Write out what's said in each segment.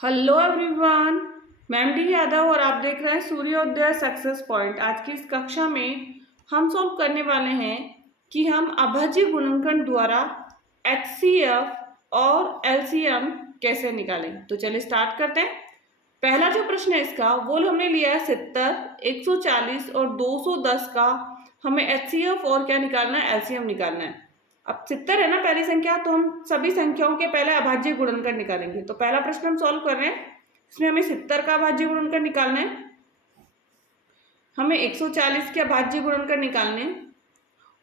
Hello everyone, मैं D Yadav और आप देख रहे हैं सूर्योदय सक्सेस पॉइंट। आज की इस कक्षा में हम सॉल्व करने वाले हैं कि हम अभाज्य गुणनखंड द्वारा एचसीएफ और एलसीएम कैसे निकालें। तो चलिए स्टार्ट करते हैं। पहला जो प्रश्न है इसका वो हमने लिया है 70, 140 और 210 का। हमें एचसीएफ और क्या निकालना है, एलसीएम निकालना है। अब 70 है ना पहली संख्या, तो हम सभी संख्याओं के पहले अभाज्य गुणनखंड निकालेंगे। तो पहला प्रश्न हम सॉल्व कर रहे हैं, इसमें हमें 70 का अभाज्य गुणनखंड निकालना है, हमें 140 के अभाज्य गुणनखंड निकालने हैं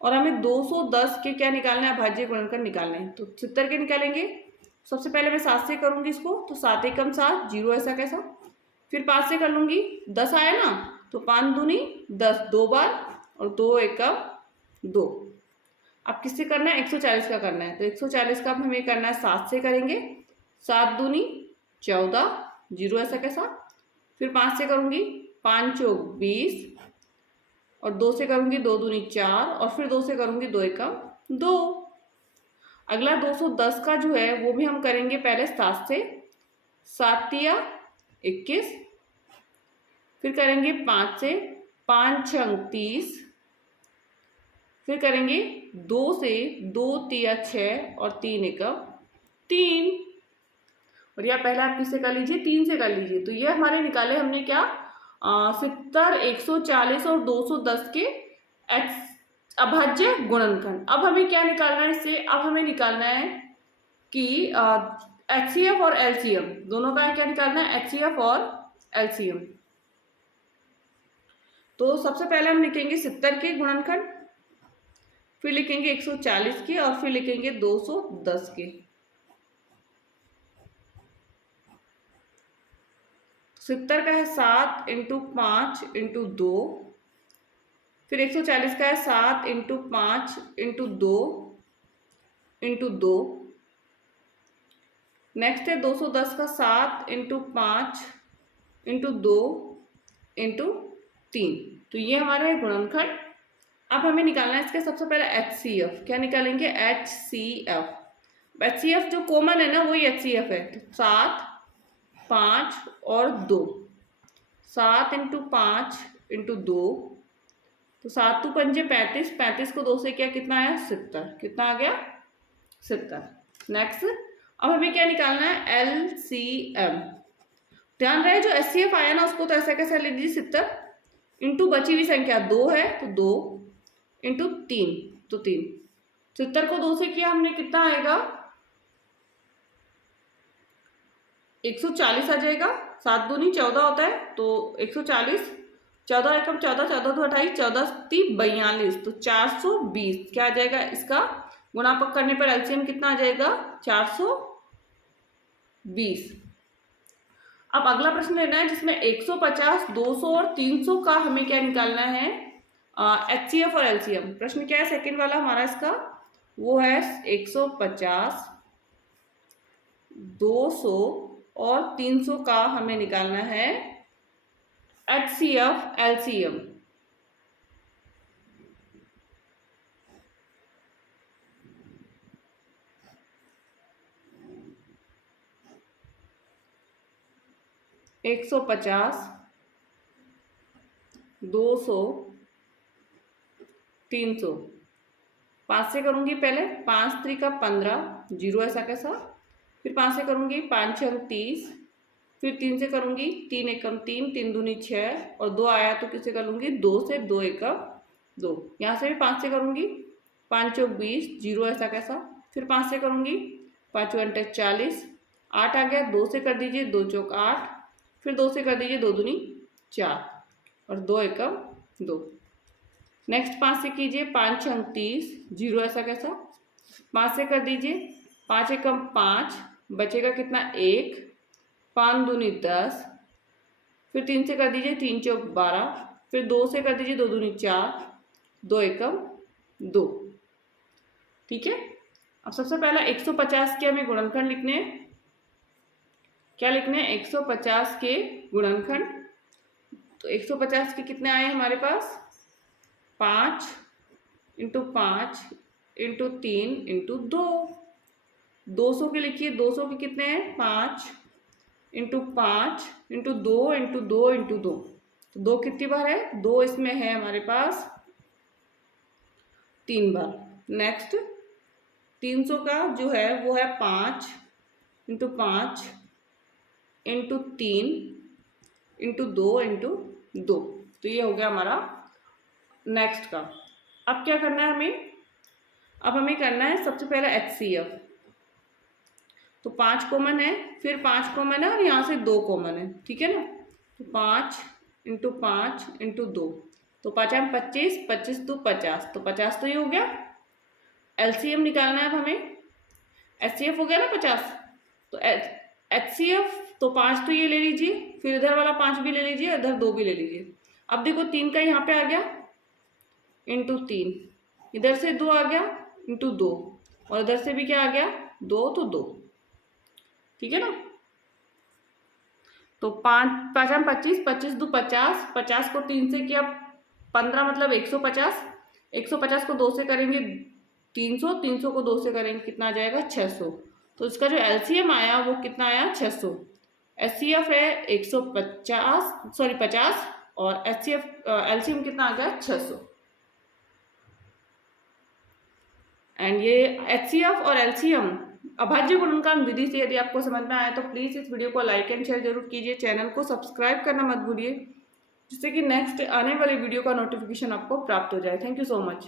और हमें 210 के क्या निकालना है, अभाज्य गुणनखंड निकालने हैं। तो 70 के निकालेंगे। सबसे पहले मैं 7 से करूंगी इसको, तो 7 एकम 7, जीरो ऐसा कैसा। फिर 5 से कर लूंगी, 10 आया ना, तो 5 दूनी 10 दो बार और 2 एकम 2। अब किससे करना है, 140 का करना है। तो 140 का अब हमें करना है 7 से करेंगे, 7 दूनी 14, जीरो ऐसा कैसा। फिर 5 से करूंगी, 5 चौक 20 और 2 से करूंगी 2 दूनी 4 और फिर 2 से करूंगी 2 एकम 2। अगला 210 का जो है वो भी हम करेंगे पहले 7 से, 7 तिया 21, फिर करेंगे 5 से, 5 छंग 30, फिर करेंगे 2 से, 2 तिया 6 और 3 एकम 3। और यह पहले आप किससे कर लीजिए, 3 से कर लीजिए। तो ये हमारे निकाले हमने क्या, 70, 140 और 210 के अभाज्य गुणनखंड। अब हमें क्या निकालना है इससे, अब हमें निकालना है कि एचसीएफ और एलसीएम दोनों का क्या निकालना है, एचसीएफ और एलसीएम। तो सबसे पहले हम लिखेंगे 70 के गुणनखंड, फिर लिखेंगे 140 के और फिर लिखेंगे 210 के। 70 का है 7 इंटू 5 इंटू 2, फिर 140 का है 7 इंटू 5 इंटू 2 इंटू 2। नेक्स्ट है 210 का 7 इंटू 5 इंटू 2 इंटू 3। तो ये हमारा है गुणनखंड। अब हमें निकालना है इसके सबसे पहले एचसीएफ। क्या निकालेंगे, एचसीएफ। एचसीएफ जो कॉमन है ना वही एचसीएफ है। तो 7, 5 और 2, 7 इंटू 5 इंटू 2, तो 7 टू पंजे 35, 35 को 2 से किया कितना आया, 70। कितना आ गया, 70। नेक्स्ट अब हमें क्या निकालना है, एलसीएम। ध्यान रहे जो एचसीएफ आया ना उसको तो ऐसा कैसे ले लीजिए, 70 इंटू बची हुई संख्या 2 है तो 2 इंटू 3 तो 3। 70 को 2 से किया हमने कितना आएगा, 140 आ जाएगा। 7 दूनी 14 होता है तो 140, 14 एकम 14, 14 दो 28, 14 ती 42, तो 420 क्या आ जाएगा, इसका गुणापक करने पर एलसीएम कितना आ जाएगा, 420। अब अगला प्रश्न लेना है जिसमें 150, 200 और 300 का हमें क्या निकालना है, एचसीएफ और एलसीएम। प्रश्न क्या है सेकंड वाला हमारा इसका, वो है 150, 200 और 300 का हमें निकालना है एचसीएफ एलसीएम। एक 150, 200, 300। 5 से करूंगी पहले, 5 त्रिका 15, जीरो ऐसा कैसा। फिर 5 से करूंगी, 5 छंग 30, फिर 3 से करूंगी, 3 एकम 3, 3 दूनी 6 और 2 आया तो किससे कर लूंगी, 2 से, 2 एकम 2। यहाँ से भी 5 से करूंगी, 5 चौक 20, जीरो ऐसा कैसा। फिर 5 से करूंगी, 5 घंटे 40, 8 आ गया, 2 से कर दीजिए, 2 चौक 8, फिर 2 से कर दीजिए, 2 दूनी 4 और 2 एकम 2। नेक्स्ट 5 से कीजिए, 5 छंग 30, जीरो ऐसा कैसा। 5 से कर दीजिए, 5 एकम 5, बचेगा कितना 1, 5 दूनी 10, फिर 3 से कर दीजिए, 3 चौक 12, फिर 2 से कर दीजिए, 2 दूनी 4, 2 एकम 2। ठीक है। अब सबसे पहला 150 के हमें गुणनखंड लिखने हैं। क्या लिखने हैं, 150 के गुणनखंड। तो 150 के कितने आए हमारे पास, 5 इंटू 5 इंटू 3 इंटू 2। 200 के लिखिए, 200 के कितने हैं, 5 इंटू 5 इंटू 2 इंटू 2 इंटू 2। तो 2 कितनी बार है? 2 इसमें है हमारे पास 3 बार। नेक्स्ट 300 का जो है वो है 5 इंटू 5 इंटू 3 इंटू 2 इंटू 2। तो ये हो गया हमारा नेक्स्ट का। अब क्या करना है हमें? अब हमें करना है सबसे पहले HCF। तो 5 कॉमन है, फिर 5 कॉमन है और यहाँ से 2 कॉमन है, ठीक है ना। तो 5 इंटू 5 इंटू 2, तो 5 है 25, 25 तो 50, तो 50 तो ये हो गया। LCM निकालना है अब हमें। HCF हो गया ना 50, तो HCF तो 5 तो ये ले लीजिए, फिर इधर वाला 5 भी ले लीजिए, इधर 2 भी ले लीजिए। अब देखो 3 का यहाँ पे आ गया इंटू 3, इधर से 2 आ गया इंटू 2, और इधर से भी क्या आ गया 2, तो 2, ठीक है ना। तो 5 5 25, 25 दो 50, 50 को 3 से किया 15 मतलब 150, 150 को 2 से करेंगे 300, 300 को 2 से करेंगे कितना आ जाएगा 600। तो इसका जो LCM आया वो कितना आया 600। HCF है 150 सॉरी 50 और LCM कितना आ गया 600। एंड ये HCF और LCM अभाज्य गुणनखंड विधि से यदि आपको समझ में आया तो प्लीज़ इस वीडियो को लाइक एंड शेयर जरूर कीजिए। चैनल को सब्सक्राइब करना मत भूलिए, जिससे कि नेक्स्ट आने वाली वीडियो का नोटिफिकेशन आपको प्राप्त हो जाए। Thank you so much.